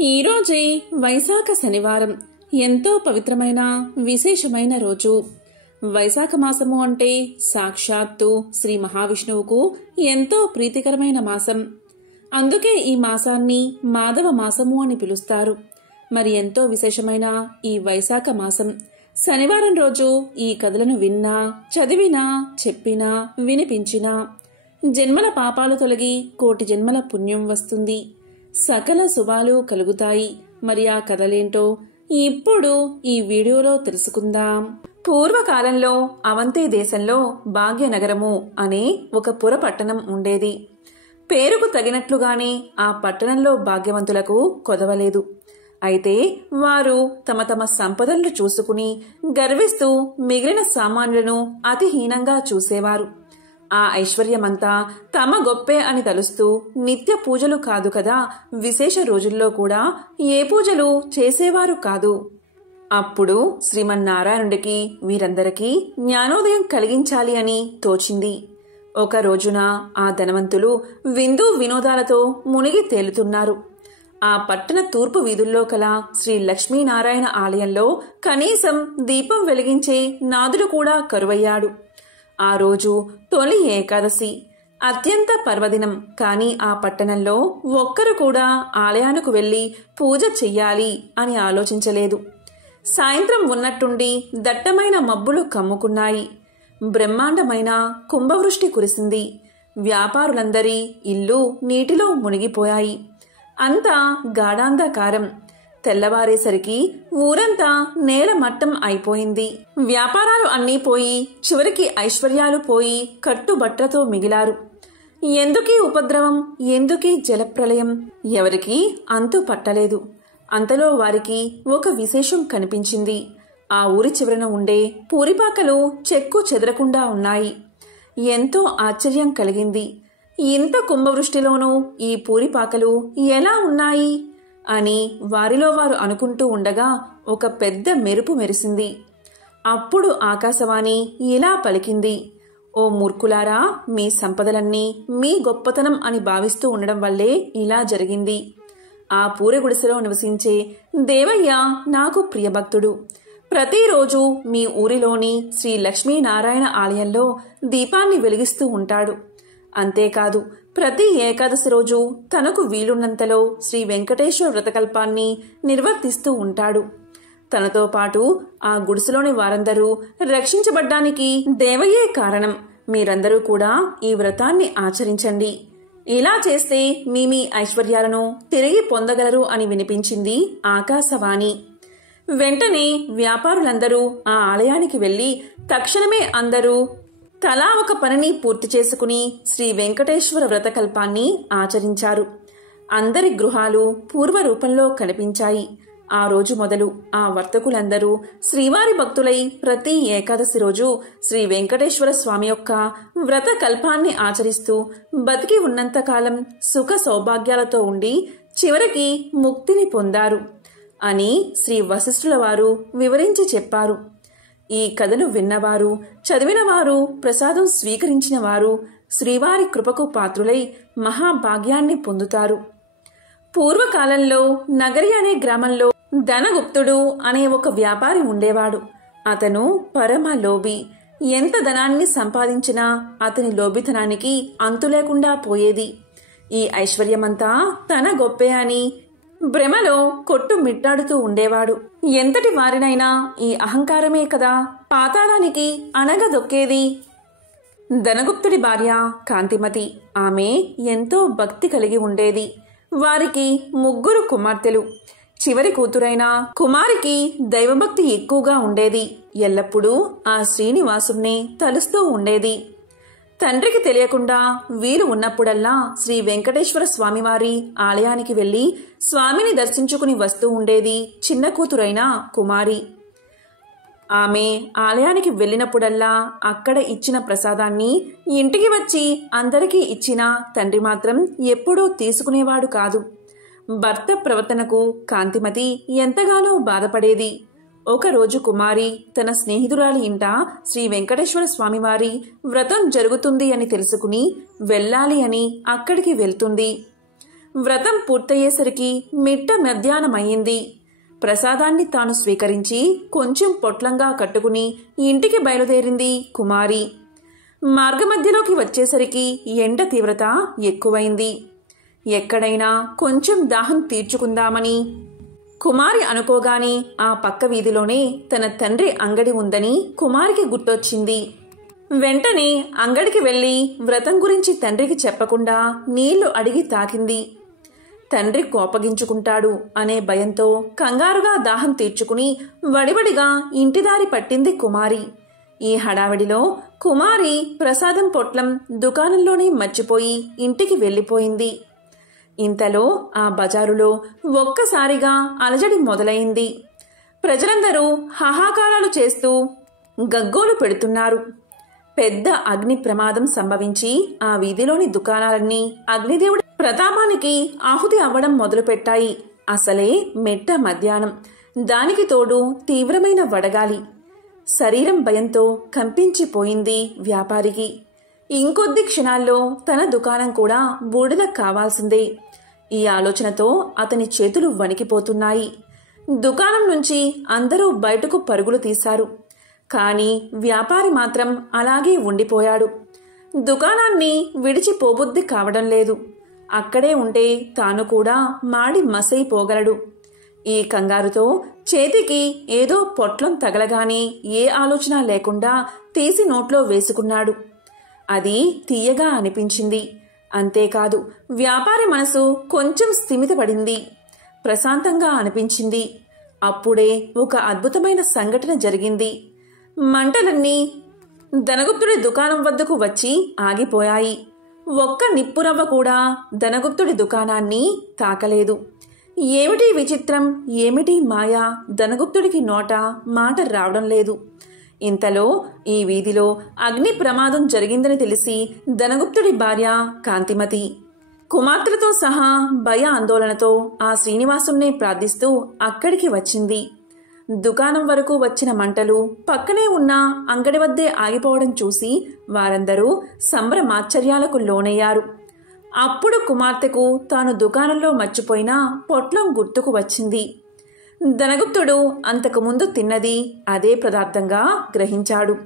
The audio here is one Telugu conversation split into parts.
ఈరోజే వైశాఖ శనివారం ఎంతో పవిత్రమైన విశేషమైన రోజు. వైశాఖ మాసము అంటే సాక్షాత్తు శ్రీ మహావిష్ణువుకు ఎంతో ప్రీతికరమైన మాసం. అందుకే ఈ మాసాన్ని మాధవ మాసము అని పిలుస్తారు. మరి ఎంతో విశేషమైన ఈ వైశాఖ మాసం శనివారం రోజు ఈ కథలను విన్నా, చదివినా, చెప్పినా, వినిపించినా జన్మల పాపాలు తొలగి కోటి జన్మల పుణ్యం వస్తుంది, సకల శుభాలు కలుగుతాయి. మరి ఆ కథలేంటో ఇప్పుడు ఈ వీడియోలో తెలుసుకుందాం. పూర్వకాలంలో అవంతి దేశంలో భాగ్యనగరము అనే ఒక పుర పట్టణం ఉండేది. పేరుకు తగినట్లుగానే ఆ పట్టణంలో భాగ్యవంతులకు కొదవలేదు. అయితే వారు తమ తమ సంపదలను చూసుకుని గర్విస్తూ మిగిలిన సామాన్యులను అతిహీనంగా చూసేవారు. ఆ ఐశ్వర్యమంతా తమ గొప్పే అని తలుస్తూ నిత్య పూజలు కాదు కదా, విశేష రోజుల్లో కూడా ఏ పూజలు చేసేవారు కాదు. అప్పుడు శ్రీమన్నారాయణుడికి వీరందరికీ జ్ఞానోదయం కలిగించాలి అని తోచింది. ఒక రోజున ఆ ధనవంతులు విందు వినోదాలతో మునిగి తేలుతున్నారు. ఆ పట్టణ తూర్పు వీధుల్లో కల శ్రీ లక్ష్మీనారాయణ ఆలయంలో కనీసం దీపం వెలిగించే నాదుడు కూడా కరువయ్యాడు. ఆ రోజు తొలి ఏకాదశి, అత్యంత పర్వదినం. కాని ఆ పట్టణంలో ఒక్కరు కూడా ఆలయానికి వెళ్లి పూజ చెయ్యాలి అని ఆలోచించలేదు. సాయంత్రం ఉన్నట్టుండి దట్టమైన మబ్బులు కమ్ముకున్నాయి. బ్రహ్మాండమైన కుంభవృష్టి కురిసింది. వ్యాపారులందరి ఇల్లు నీటిలో మునిగిపోయాయి. అంతా గాఢాంధకారం. తెల్లవారేసరికి ఊరంతా నేల మట్టం అయిపోయింది. వ్యాపారాలు అన్నీ పోయి చివరికి ఐశ్వర్యాలు పోయి కట్టుబట్టలతో మిగిలారు. ఎందుకీ ఉపద్రవం, ఎందుకీ జలప్రలయం, ఎవరికీ అంతు పట్టలేదు. అంతలో వారికి ఒక విశేషం కనిపించింది. ఆ ఊరి చివరన ఉండే పూరిపాకలు చెక్కు చెదరకుండా ఉన్నాయి. ఎంతో ఆశ్చర్యం కలిగింది. ఇంత కుంభవృష్టిలోనూ ఈ పూరిపాకలు ఎలా ఉన్నాయి అని వారిలో వారు అనుకుంటూ ఉండగా ఒక పెద్ద మెరుపు మెరిసింది. అప్పుడు ఆకాశవాణి ఇలా పలికింది: ఓ మూర్ఖులారా, మీ సంపదలన్నీ మీ గొప్పతనం అని భావిస్తూ ఉండడం వల్లే ఇలా జరిగింది. ఆ పూరి గుడిసెలో నివసించే దేవయ్య నాకు ప్రియభక్తుడు. ప్రతిరోజు మీ ఊరిలోని శ్రీ లక్ష్మీనారాయణ ఆలయంలో దీపాన్ని వెలిగిస్తూ ఉంటాడు. అంతేకాదు, ప్రతి ఏకాదశి రోజు తనకు వీలున్నంతలో శ్రీ వెంకటేశ్వర వ్రతకల్పాన్ని నిర్వర్తిస్తూ ఉంటాడు. తనతో పాటు ఆ గుడిసెలోని వారందరూ రక్షించబడ్డానికి దేవయ్యే కారణం. మీరందరూ కూడా ఈ వ్రతాన్ని ఆచరించండి. ఇలా చేస్తే మీ ఐశ్వర్యాలను తిరిగి పొందగలరు అని వినిపించింది ఆకాశవాణి. వెంటనే వ్యాపారులందరూ ఆ ఆలయానికి వెళ్లి తక్షణమే అందరూ తలా ఒక పనిని పూర్తి చేసుకుని శ్రీ వెంకటేశ్వర వ్రతకల్పాన్ని ఆచరించారు. అందరి గృహాలు పూర్వరూపంలో కనిపించాయి. ఆ రోజు మొదలు ఆ వర్తకులందరూ శ్రీవారి భక్తులై ప్రతి ఏకాదశి రోజు శ్రీ వెంకటేశ్వర స్వామి యొక్క వ్రతకల్పాన్ని ఆచరిస్తూ బతికి ఉన్నంతకాలం సుఖ సౌభాగ్యాలతో ఉండి చివరికి ముక్తిని పొందారు అని శ్రీ వశిష్ఠుల వారు వివరించి చెప్పారు. ఈ కథను విన్నవారు, చదివినవారు, ప్రసాదం స్వీకరించిన వారు శ్రీవారి కృపకు పాత్రులై మహాభాగ్యాన్ని పొందుతారు. పూర్వకాలంలో నగరి అనే గ్రామంలో ధనగుప్తుడు అనే ఒక వ్యాపారి ఉండేవాడు. అతను పరమ లోభి. ఎంత ధనాన్ని సంపాదించినా అతని లోభితనానికి అంతులేకుండా పోయేది. ఈ ఐశ్వర్యమంతా తన గొప్పే అని భ్రమలో కొట్టు మిట్టాడుతూ ఉండేవాడు. ఎంతటి వారినైనా ఈ అహంకారమే కదా పాతాళానికి అనగదొక్కేది. ధనగుప్తుడి భార్య కాంతిమతి. ఆమె ఎంతో భక్తి కలిగి ఉండేది. వారికి 3 కుమార్తెలు. చివరి కూతురైన కుమారికి దైవభక్తి ఎక్కువగా ఉండేది. ఎల్లప్పుడూ ఆ శ్రీనివాసుణ్ణి తలుస్తూ ఉండేది. తండ్రికి తెలియకుండా వీలు ఉన్నప్పుడల్లా శ్రీ వెంకటేశ్వర స్వామివారి ఆలయానికి వెళ్లి స్వామిని దర్శించుకుని వస్తూ ఉండేది చిన్న కూతురైన కుమారి. ఆమె ఆలయానికి వెళ్లినప్పుడల్లా అక్కడ ఇచ్చిన ప్రసాదాన్ని ఇంటికి వచ్చి అందరికీ ఇచ్చినా తండ్రి మాత్రం ఎప్పుడూ తీసుకునేవాడు కాదు. భర్త ప్రవర్తనకు కాంతిమతి ఎంతగానో బాధపడేది. ఒకరోజు కుమారి తన స్నేహితురాలి ఇంట శ్రీ వెంకటేశ్వర స్వామివారి వ్రతం జరుగుతుంది అని తెలుసుకుని వెళ్ళాలి అని అక్కడికి వెళ్తుంది. వ్రతం పూర్తయ్యేసరికి మిట్ట మధ్యాహ్నమయ్యింది. ప్రసాదాన్ని తాను స్వీకరించి కొంచెం పొట్లంగా కట్టుకుని ఇంటికి బయలుదేరింది కుమారి. మార్గమధ్యలోకి వచ్చేసరికి ఎండ తీవ్రత ఎక్కువైంది. ఎక్కడైనా కొంచెం దాహం తీర్చుకుందామని కుమారి అనుకోగానే ఆ పక్క వీధిలోనే తన తండ్రి అంగడి ఉందని కుమారికి గుర్తొచ్చింది. వెంటనే అంగడికి వెళ్లి వ్రతం గురించి తండ్రికి చెప్పకుండా నీళ్లు అడిగి తాకింది. తండ్రి కోపగించుకుంటాడు అనే భయంతో కంగారుగా దాహం తీర్చుకుని వడివడిగా ఇంటిదారి పట్టింది కుమారి. ఈ హడావిడిలో కుమారి ప్రసాదం పొట్లం దుకాణంలోనే మర్చిపోయి ఇంటికి వెళ్లిపోయింది. ఇంతలో ఆ బజారులో ఒక్కసారిగా అలజడి మొదలైంది. ప్రజలందరూ హాహాకారాలు చేస్తూ గగ్గోలు పెడుతున్నారు. పెద్ద అగ్ని ప్రమాదం సంభవించి ఆ వీధిలోని దుకాణాలన్నీ అగ్నిదేవుడి ప్రతాపానికి ఆహుతి అవ్వడం మొదలుపెట్టాయి. అసలే మెట్ట మధ్యాహ్నం, దానికి తోడు తీవ్రమైన వడగాలి. శరీరం భయంతో కంపించిపోయింది వ్యాపారికి. ఇంకొద్ది క్షణాల్లో తన దుకాణం కూడా బూడిద కావాల్సిందే. ఈ ఆలోచనతో అతని చేతులు వణికిపోతున్నాయి. దుకాణం నుంచి అందరూ బయటకు పరుగులు తీశారు. కాని వ్యాపారి మాత్రం అలాగే ఉండిపోయాడు. దుకాణాన్ని విడిచిపోబుద్ధి కావడం లేదు. అక్కడే ఉంటే తాను కూడా మాడి మసైపోగలడు. ఈ కంగారుతో చేతికి ఏదో పొట్లం తగలగానే ఏ ఆలోచన లేకుండా తీసి నోట్లో వేసుకున్నాడు. అది తీయగా అనిపించింది. అంతేకాదు, వ్యాపారి మనసు కొంచెం స్థిమితపడింది. ప్రశాంతంగా అనిపించింది. అప్పుడే ఒక అద్భుతమైన సంఘటన జరిగింది. మంటలన్నీ ధనగుప్తుడి దుకాణం వద్దకు వచ్చి ఆగిపోయాయి. ఒక్క నిప్పురవ్వ కూడా ధనగుప్తుడి దుకాణాన్ని తాకలేదు. ఏమిటి విచిత్రం, ఏమిటి మాయా? ధనగుప్తుడికి నోట మాట రావడం లేదు. ఇంతలో ఈ వీధిలో అగ్ని ప్రమాదం జరిగిందని తెలిసి ధనగుప్తుడి భార్య కాంతిమతి కుమార్తెలతో సహా భయ ఆందోళనతో ఆ శ్రీనివాసుణ్ణి ప్రార్థిస్తూ అక్కడికి వచ్చింది. దుకాణం వరకు వచ్చిన మంటలు పక్కనే ఉన్న అంగడి వద్దే ఆగిపోవడం చూసి వారందరూ సంభ్రమాశ్చర్యాలకు లోనయ్యారు. అప్పుడు కుమార్తెకు తాను దుకాణంలో మర్చిపోయిన పొట్లం గుర్తుకు వచ్చింది. ధనగుప్తుడు అంతకుముందు తిన్నది అదే పదార్థంగా గ్రహించాడు.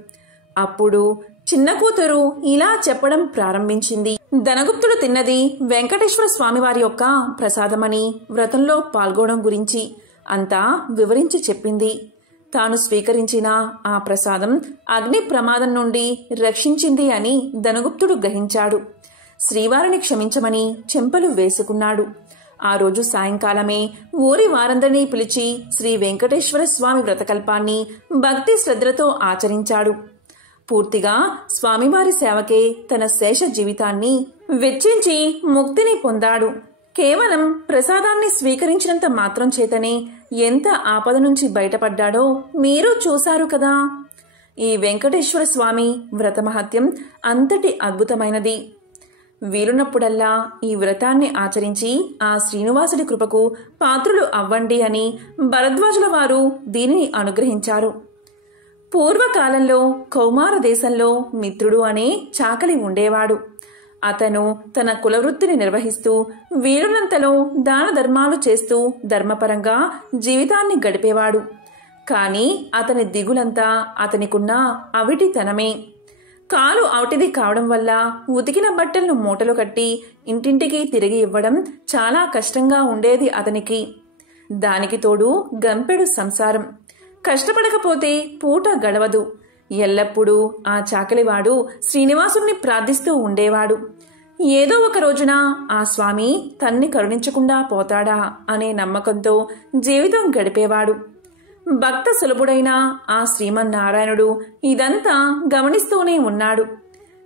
అప్పుడు చిన్న కూతురు ఇలా చెప్పడం ప్రారంభించింది. ధనగుప్తుడు తిన్నది వెంకటేశ్వర స్వామివారి యొక్క ప్రసాదమని, వ్రతంలో పాల్గొనడం గురించి అంతా వివరించి చెప్పింది. తాను స్వీకరించిన ఆ ప్రసాదం అగ్ని ప్రమాదం నుండి రక్షించింది అని ధనగుప్తుడు గ్రహించాడు. శ్రీవారిని క్షమించమని చెంపలు వేసుకున్నాడు. ఆ రోజు సాయంకాలమే ఊరి వారందరినీ పిలిచి శ్రీ వెంకటేశ్వర స్వామి వ్రతకల్పాన్ని భక్తి శ్రద్ధలతో ఆచరించాడు. పూర్తిగా స్వామివారి సేవకే తన శేష జీవితాన్ని వెచ్చించి ముక్తిని పొందాడు. కేవలం ప్రసాదాన్ని స్వీకరించినంత మాత్రం చేతనే ఎంత ఆపద నుంచి బయటపడ్డాడో మీరు చూశారు కదా. ఈ వెంకటేశ్వర స్వామి వ్రతమహత్యం అంతటి అద్భుతమైనది. వీలున్నప్పుడల్లా ఈ వ్రతాన్ని ఆచరించి ఆ శ్రీనివాసుడి కృపకు పాత్రులు అవ్వండి అని భరద్వాజుల వారు దీనిని అనుగ్రహించారు. పూర్వకాలంలో కౌమార దేశంలో మిత్రుడు అనే చాకలి ఉండేవాడు. అతను తన కులవృత్తిని నిర్వహిస్తూ వీలున్నంతలో దాన ధర్మాలు చేస్తూ ధర్మపరంగా జీవితాన్ని గడిపేవాడు. కాని అతని దిగులంతా అతనికున్న అవిటితనమే. కాలు అవటిది కావడం వల్ల ఉతికిన బట్టలను మూటలు కట్టి ఇంటింటికి తిరిగి ఇవ్వడం చాలా కష్టంగా ఉండేది అతనికి. దానికి తోడు గంపెడు సంసారం. కష్టపడకపోతే పూట గడవదు. ఎల్లప్పుడూ ఆ చాకలివాడు శ్రీనివాసుణ్ణి ప్రార్థిస్తూ ఉండేవాడు. ఏదో ఒక రోజున ఆ స్వామి తన్ని కరుణించకుండా పోతాడా అనే నమ్మకంతో జీవితం గడిపేవాడు. భక్త సులభుడైన ఆ శ్రీమన్నారాయణుడు ఇదంతా గమనిస్తూనే ఉన్నాడు.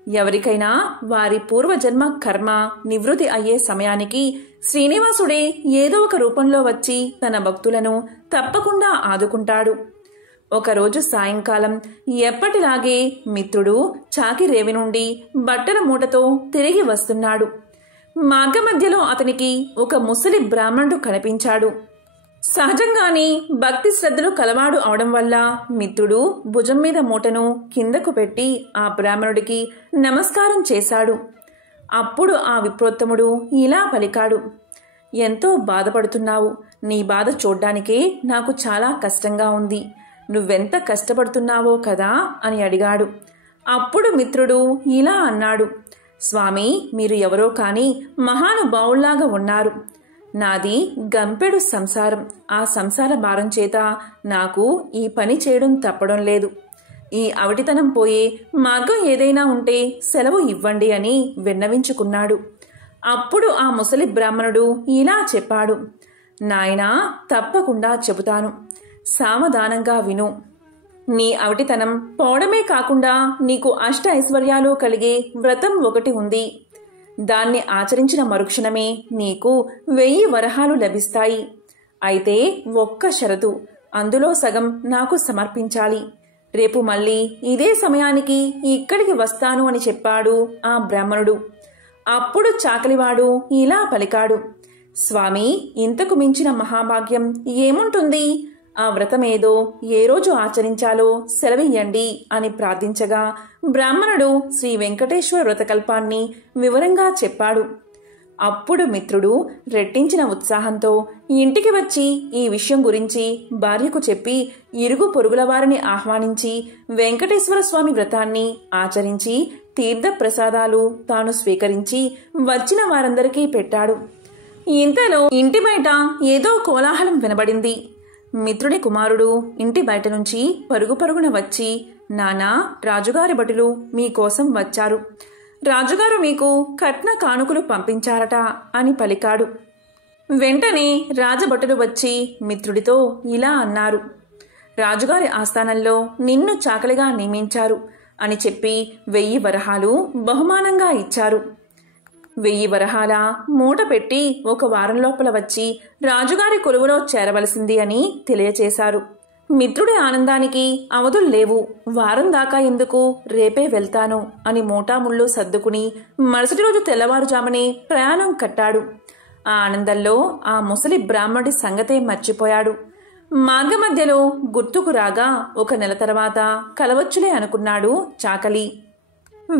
ఎవరికైనా వారి పూర్వజన్మ కర్మ నివృత్తి అయ్యే సమయానికి శ్రీనివాసుడే ఏదో ఒక రూపంలో వచ్చి తన భక్తులను తప్పకుండా ఆదుకుంటాడు. ఒకరోజు సాయంకాలం ఎప్పటిలాగే మిత్రుడు చాకిరేవి నుండి బట్టల మూటతో తిరిగి వస్తున్నాడు. మార్గమధ్యలో అతనికి ఒక ముసలి బ్రాహ్మణుడు కనిపించాడు. సహజంగానే భక్తి శ్రద్ధలు కలవాడు అవడం వల్ల మిత్రుడు భుజం మీద మూటను కిందకు పెట్టి ఆ బ్రాహ్మణుడికి నమస్కారం చేశాడు. అప్పుడు ఆ విప్రోత్తముడు ఇలా పలికాడు, ఎంతో బాధపడుతున్నావు. నీ బాధ చూడ్డానికే నాకు చాలా కష్టంగా ఉంది. నువ్వెంత కష్టపడుతున్నావో కదా అని అడిగాడు. అప్పుడు మిత్రుడు ఇలా అన్నాడు, స్వామి, మీరు ఎవరో కాని మహానుభావుల్లాగా ఉన్నారు. నాది గంపెడు సంసారం. ఆ సంసార భారం చేత నాకు ఈ పని చేయడం తప్పడం లేదు. ఈ అవిటితనం పోయే మార్గం ఏదైనా ఉంటే సెలవు ఇవ్వండి అని విన్నవించుకున్నాడు. అప్పుడు ఆ ముసలి బ్రాహ్మణుడు ఇలా చెప్పాడు, నాయనా, తప్పకుండా చెబుతాను. సావధానంగా విను. నీ అవిటితనం పోవడమే కాకుండా నీకు అష్ట ఐశ్వర్యాలు కలిగే వ్రతం ఒకటి ఉంది. దాన్ని ఆచరించిన మరుక్షణమే నీకు 1000 వరహాలు లభిస్తాయి. అయితే ఒక్క షరతు, అందులో సగం నాకు సమర్పించాలి. రేపు మళ్ళీ ఇదే సమయానికి ఇక్కడికి వస్తాను అని చెప్పాడు ఆ బ్రాహ్మణుడు. అప్పుడు చాకలివాడు ఇలా పలికాడు, స్వామి, ఇంతకు మించిన మహాభాగ్యం ఏముంటుంది? ఆ వ్రతమేదో ఏ రోజు ఆచరించాలో సెలవియ్యండి అని ప్రార్థించగా బ్రాహ్మణుడు శ్రీ వెంకటేశ్వర వ్రతకల్పాన్ని వివరంగా చెప్పాడు. అప్పుడు మిత్రుడు రెట్టించిన ఉత్సాహంతో ఇంటికి వచ్చి ఈ విషయం గురించి భార్యకు చెప్పి ఇరుగు పొరుగుల వారిని ఆహ్వానించి వెంకటేశ్వర స్వామి వ్రతాన్ని ఆచరించి తీర్థ ప్రసాదాలు తాను స్వీకరించి వచ్చిన వారందరికీ పెట్టాడు. ఇంతలో ఇంటి బయట ఏదో కోలాహలం వినబడింది. మిత్రుడి కుమారుడు ఇంటి బయట నుంచి పరుగు పరుగున వచ్చి, నానా, రాజుగారి భటులు మీకోసం వచ్చారు. రాజుగారు మీకు కట్న కానుకలు పంపించారట అని పలికాడు. వెంటనే రాజభటులు వచ్చి మిత్రుడితో ఇలా అన్నారు, రాజుగారి ఆస్థానంలో నిన్ను చాకలిగా నియమించారు అని చెప్పి 1000 వరహాలు బహుమానంగా ఇచ్చారు. 1000 వరహాల మూట పెట్టి 1 వారం లోపల వచ్చి రాజుగారి కొలువులో చేరవలసింది అని తెలియచేశారు. మిత్రుడి ఆనందానికి అవధులు లేవు. వారం దాకా ఎందుకు, రేపే వెళ్తాను అని మూటాముళ్ళు సర్దుకుని మరుసటి రోజు తెల్లవారుజామునే ప్రయాణం కట్టాడు. ఆ ఆనందంలో ఆ ముసలి బ్రాహ్మణుడి సంగతే మర్చిపోయాడు. మార్గమధ్యలో గుర్తుకు రాగా 1 నెల తర్వాత కలవచ్చులే అనుకున్నాడు చాకలి.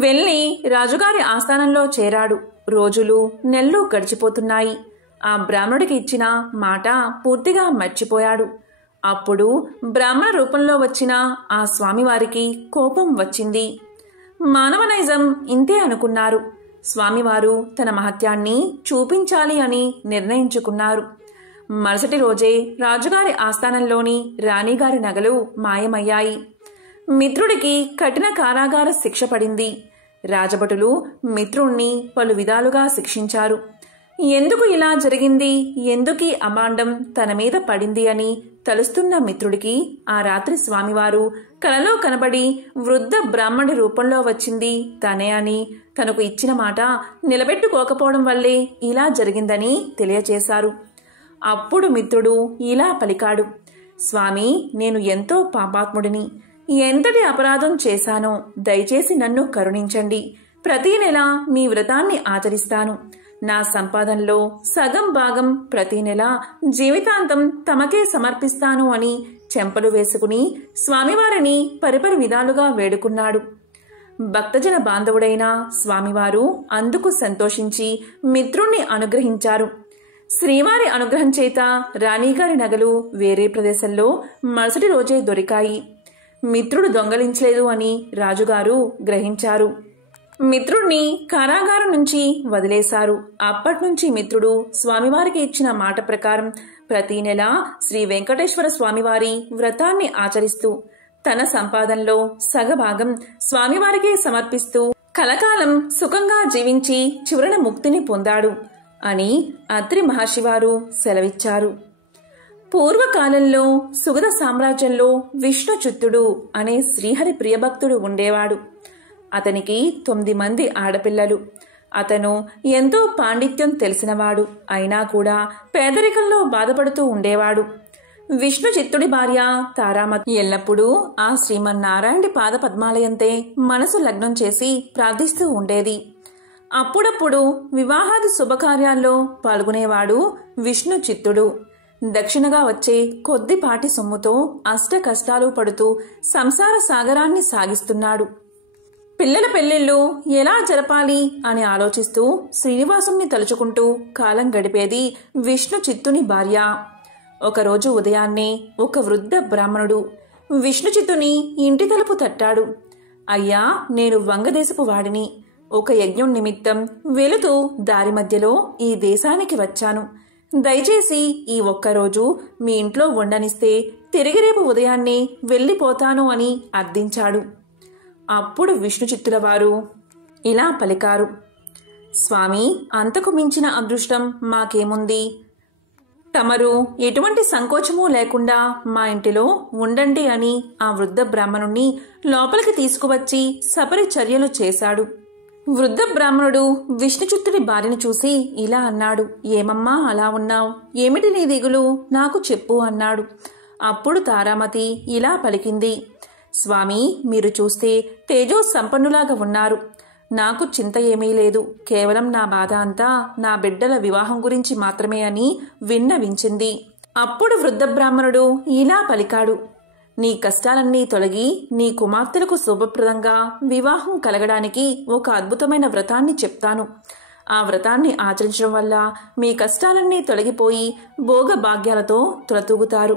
వెళ్ళి రాజుగారి ఆస్థానంలో చేరాడు. రోజులు నెలలు గడిచిపోతున్నాయి. ఆ బ్రాహ్మణుడికి ఇచ్చిన మాట పూర్తిగా మర్చిపోయాడు. అప్పుడు బ్రాహ్మణ రూపంలో వచ్చిన ఆ స్వామివారికి కోపం వచ్చింది. మానవ నైజం ఇంతే అనుకున్నారు. స్వామివారు తన మహత్యాన్ని చూపించాలి అని నిర్ణయించుకున్నారు. మరుసటి రోజే రాజుగారి ఆస్థానంలోని రాణిగారి నగలు మాయమయ్యాయి. మిత్రుడికి కఠిన కారాగార శిక్ష పడింది. రాజభటులు మిత్రుణ్ణి పలు విధాలుగా శిక్షించారు. ఎందుకు ఇలా జరిగింది, ఎందుకీ అమాండం తన మీద పడింది అని తలుస్తున్న మిత్రుడికి ఆ రాత్రి స్వామివారు కలలో కనబడి వృద్ధ బ్రాహ్మణి రూపంలో వచ్చింది తనే అని, తనకు ఇచ్చిన మాట నిలబెట్టుకోకపోవడం వల్లే ఇలా జరిగిందని తెలియచేశారు. అప్పుడు మిత్రుడు ఇలా పలికాడు, స్వామి, నేను ఎంతో పాపాత్ముడిని. ఎంతటి అపరాధం చేశానో దయచేసి నన్ను కరుణించండి. ప్రతి నెల మీ వ్రతాన్ని ఆచరిస్తాను. నా సంపాదనలో సగం భాగం ప్రతి నెల జీవితాంతం తమకే సమర్పిస్తాను అని చెంపలు వేసుకుని స్వామివారిని పరిపరి విధాలుగా వేడుకున్నాడు. భక్తజన బాంధవుడైన స్వామివారు అందుకు సంతోషించి మిత్రుణ్ణి అనుగ్రహించారు. శ్రీవారి అనుగ్రహం చేత రాణిగారి నగలు వేరే ప్రదేశంలో మరుసటి రోజే దొరికాయి. మిత్రుడు దొంగలించలేదు అని రాజుగారు గ్రహించారు. మిత్రుణ్ణి కారాగారం నుంచి వదిలేశారు. అప్పట్నుంచి మిత్రుడు స్వామివారికి ఇచ్చిన మాట ప్రకారం ప్రతి నెల శ్రీ వెంకటేశ్వర స్వామివారి వ్రతాన్ని ఆచరిస్తూ తన సంపాదనలో సగభాగం స్వామివారికే సమర్పిస్తూ కలకాలం సుఖంగా జీవించి చివరన ముక్తిని పొందాడు అని అత్రి మహర్షివారు సెలవిచ్చారు. పూర్వకాలంలో సుగద సామ్రాజ్యంలో విష్ణుచిత్తుడు అనే శ్రీహరి ప్రియభక్తుడు ఉండేవాడు. అతనికి 9 మంది ఆడపిల్లలు. అతను ఎంతో పాండిత్యం తెలిసినవాడు. అయినా కూడా పేదరికంలో బాధపడుతూ ఉండేవాడు. విష్ణుచిత్తుడి భార్య తారామతి ఎల్లప్పుడూ ఆ శ్రీమన్నారాయణుడి పాద పద్మాలయంతే మనసు లగ్నం చేసి ప్రార్థిస్తూ ఉండేది. అప్పుడప్పుడు వివాహాది శుభకార్యాల్లో పాల్గొనేవాడు విష్ణుచిత్తుడు. దక్షిణగా వచ్చే కొద్దిపాటి సొమ్ముతో అష్ట కష్టాలు పడుతూ సంసార సాగరాన్ని సాగిస్తున్నాడు. పిల్లల పెళ్లిళ్ళు ఎలా జరపాలి అని ఆలోచిస్తూ శ్రీనివాసుని తలుచుకుంటూ కాలం గడిపేది విష్ణు చిత్తుని భార్య. ఒకరోజు ఉదయాన్నే ఒక వృద్ధ బ్రాహ్మణుడు విష్ణు చిత్తుని ఇంటి తలుపు తట్టాడు. అయ్యా, నేను వంగదేశపు వాడిని. ఒక యజ్ఞం నిమిత్తం వెళుతూ దారి మధ్యలో ఈ దేశానికి వచ్చాను. దయచేసి ఈ ఒక్కరోజు మీ ఇంట్లో ఉండనిస్తే తిరిగి రేపు ఉదయాన్నే వెళ్ళిపోతాను అని అర్థించాడు. అప్పుడు విష్ణు చిత్తుల వారు ఇలా పలికారు, స్వామి, అంతకు మించిన అదృష్టం మాకేముంది? తమరు ఎటువంటి సంకోచమూ లేకుండా మా ఇంటిలో ఉండండి అని ఆ వృద్ధ బ్రాహ్మణుణ్ణి లోపలికి తీసుకువచ్చి సపరి చర్యలు చేశాడు. వృద్ధ బ్రాహ్మణుడు విష్ణుచిత్తుడి భార్యను చూసి ఇలా అన్నాడు, ఏమమ్మా అలా ఉన్నావు? ఏమిటి నీ దిగులు? నాకు చెప్పు అన్నాడు. అప్పుడు తారామతి ఇలా పలికింది, స్వామి, మీరు చూస్తే తేజో సంపన్నులాగా ఉన్నారు. నాకు చింత ఏమీ లేదు. కేవలం నా బాధ అంతా నా బిడ్డల వివాహం గురించి మాత్రమే అని విన్నవించింది. అప్పుడు వృద్ధ బ్రాహ్మణుడు ఇలా పలికాడు, నీ కష్టాలన్నీ తొలగి నీ కుమార్తెలకు శుభప్రదంగా వివాహం కలగడానికి ఒక అద్భుతమైన వ్రతాన్ని చెప్తాను. ఆ వ్రతాన్ని ఆచరించడం వల్ల మీ కష్టాలన్నీ తొలగిపోయి భోగ భాగ్యాలతో తులతూగుతారు.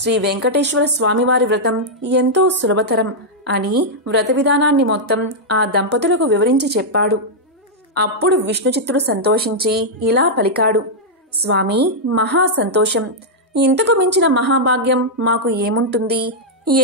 శ్రీ వెంకటేశ్వర స్వామివారి వ్రతం ఎంతో సులభతరం అని వ్రత విధానాన్ని మొత్తం ఆ దంపతులకు వివరించి చెప్పాడు. అప్పుడు విష్ణుచిత్తుడు సంతోషించి ఇలా పలికాడు, స్వామి, మహా సంతోషం. ఇంతకు మించిన మహాభాగ్యం మాకు ఏముంటుంది?